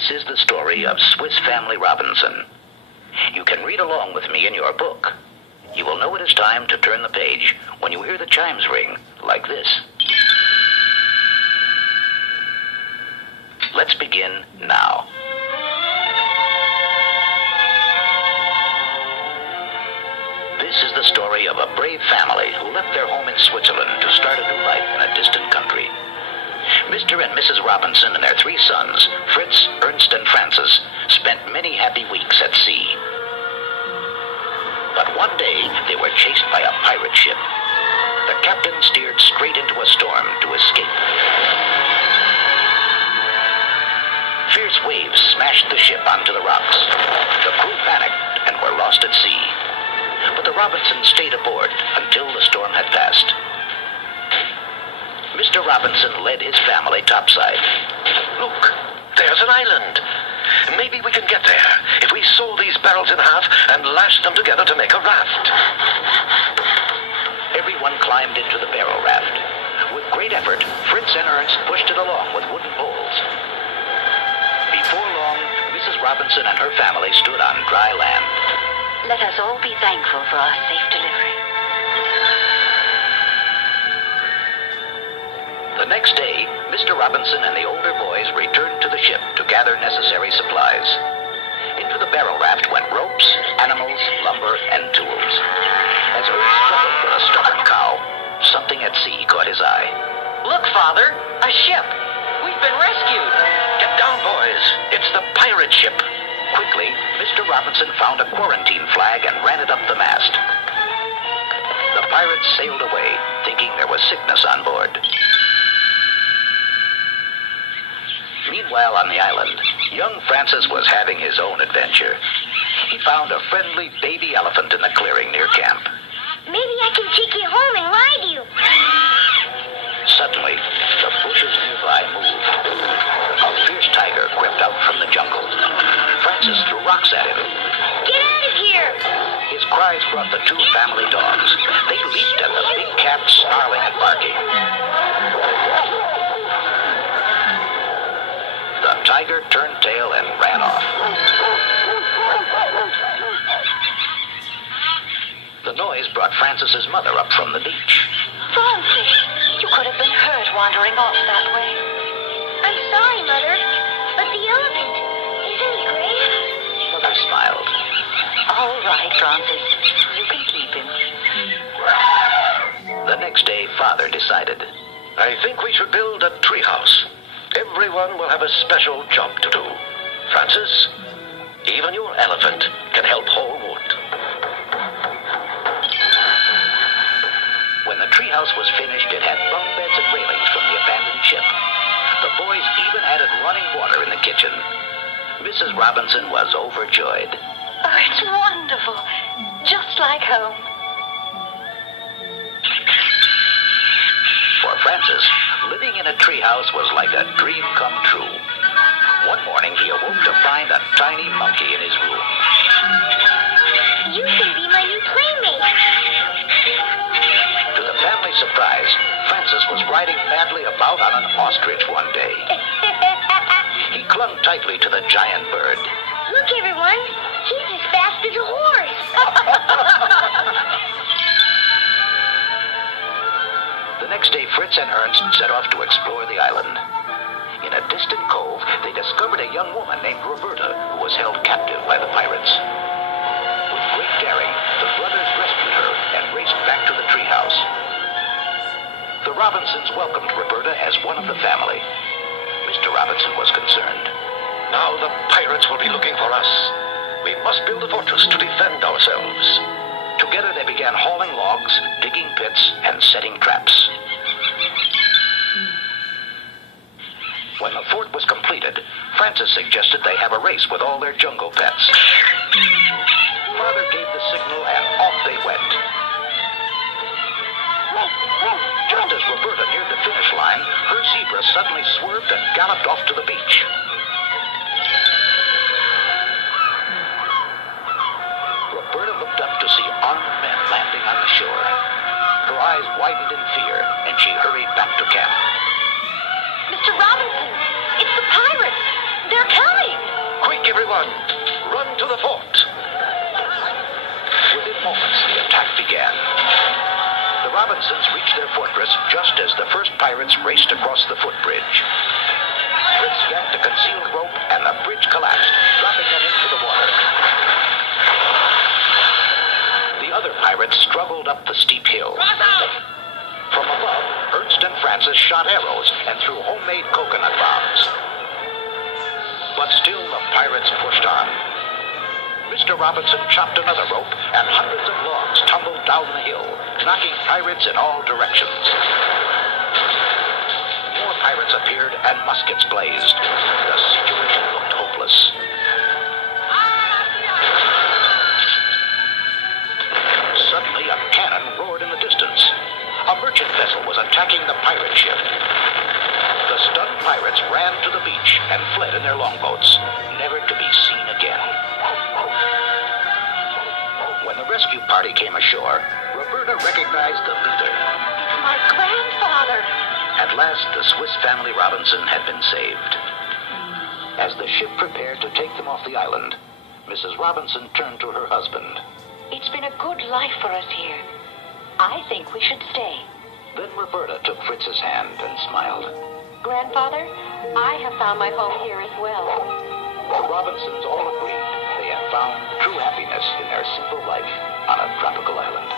This is the story of Swiss Family Robinson. You can read along with me in your book. You will know it is time to turn the page when you hear the chimes ring like this. Let's begin now. This is the story of a brave family who left their home in Switzerland to start a new life in a distant country. Mr. and Mrs. Robinson and their three sons, Fritz, Ernst, and Francis, spent many happy weeks at sea. But one day, they were chased by a pirate ship. The captain steered straight into a storm to escape. Fierce waves smashed the ship onto the rocks. The crew panicked and were lost at sea. But the Robinsons stayed aboard until the storm had passed. Mr. Robinson led his family topside. Look, there's an island. Maybe we can get there if we saw these barrels in half and lashed them together to make a raft. Everyone climbed into the barrel raft. With great effort, Fritz and Ernst pushed it along with wooden poles. Before long, Mrs. Robinson and her family stood on dry land. Let us all be thankful for our safe delivery. The next day, Mr. Robinson and the older boys returned to the ship to gather necessary supplies. Into the barrel raft went ropes, animals, lumber, and tools. As Ernst struggled with a stubborn cow, something at sea caught his eye. Look, Father, a ship. We've been rescued. Get down, boys. It's the pirate ship. Quickly, Mr. Robinson found a quarantine flag and ran it up the mast. The pirates sailed away, thinking there was sickness on board. Meanwhile, on the island, young Francis was having his own adventure. He found a friendly baby elephant in the clearing near camp. Maybe I can take you home and ride you. Suddenly, the bushes nearby moved. A fierce tiger crept out from the jungle. Francis threw rocks at him. Get out of here! His cries brought the two family dogs. They leaped at the big cat, snarling and barking. The tiger turned tail and ran off. The noise brought Francis's mother up from the beach. Francis, you could have been hurt wandering off that way. I'm sorry, Mother, but the elephant, isn't he great? Mother smiled. All right, Francis, you can keep him. The next day, Father decided. I think we should build a treehouse. Everyone will have a special job to do. Francis, even your elephant can help haul wood. When the treehouse was finished, it had bunk beds and railings from the abandoned ship. The boys even added running water in the kitchen. Mrs. Robinson was overjoyed. Oh, it's wonderful. Just like home. For Francis, living in a treehouse was like a dream come true. One morning, he awoke to find a tiny monkey in his room. You can be my new playmate. To the family's surprise, Francis was riding madly about on an ostrich one day. He clung tightly to the giant bird. Look, everyone. He's as fast as a horse. The next day, Fritz and Ernst set off to explore the island. In a distant cove, they discovered a young woman named Roberta, who was held captive by the pirates. With great daring, the brothers rescued her and raced back to the treehouse. The Robinsons welcomed Roberta as one of the family. Mr. Robinson was concerned. Now the pirates will be looking for us. We must build a fortress to defend ourselves. Together they began hauling logs, digging pits, and setting traps. When the fort was completed, Francis suggested they have a race with all their jungle pets. Father gave the signal and off they went. Just as Roberta neared the finish line, her zebra suddenly swerved and galloped off to the beach. Roberta looked up to see armed men landing on the shore. Her eyes widened in fear, and she hurried back to camp. Mr. Robinson, it's the pirates. They're coming. Everyone, run to the fort. Within moments, the attack began. The Robinsons reached their fortress just as the first pirates raced across the footbridge. Fritz yanked a concealed rope, and the bridge collapsed, dropping them into the water. The other pirates struggled up the steep hill. From above, Ernst and Francis shot arrows and threw homemade coconut bombs. But still the pirates pushed on. Mr. Robinson chopped another rope, and hundreds of logs tumbled down the hill, knocking pirates in all directions. More pirates appeared, and muskets blazed. The situation looked hopeless. Suddenly, a cannon roared in the distance. A merchant vessel was attacking the pirate ship. The stunned pirates ran to the beach and fled in their longboats, never to be seen again. When the rescue party came ashore, Roberta recognized the leader. It's my grandfather. At last, the Swiss family Robinson had been saved. As the ship prepared to take them off the island, Mrs. Robinson turned to her husband. It's been a good life for us here. I think we should stay. Then Roberta took Fritz's hand and smiled. Grandfather, I have found my home here as well. The Robinsons all agreed they had found true happiness in their simple life on a tropical island.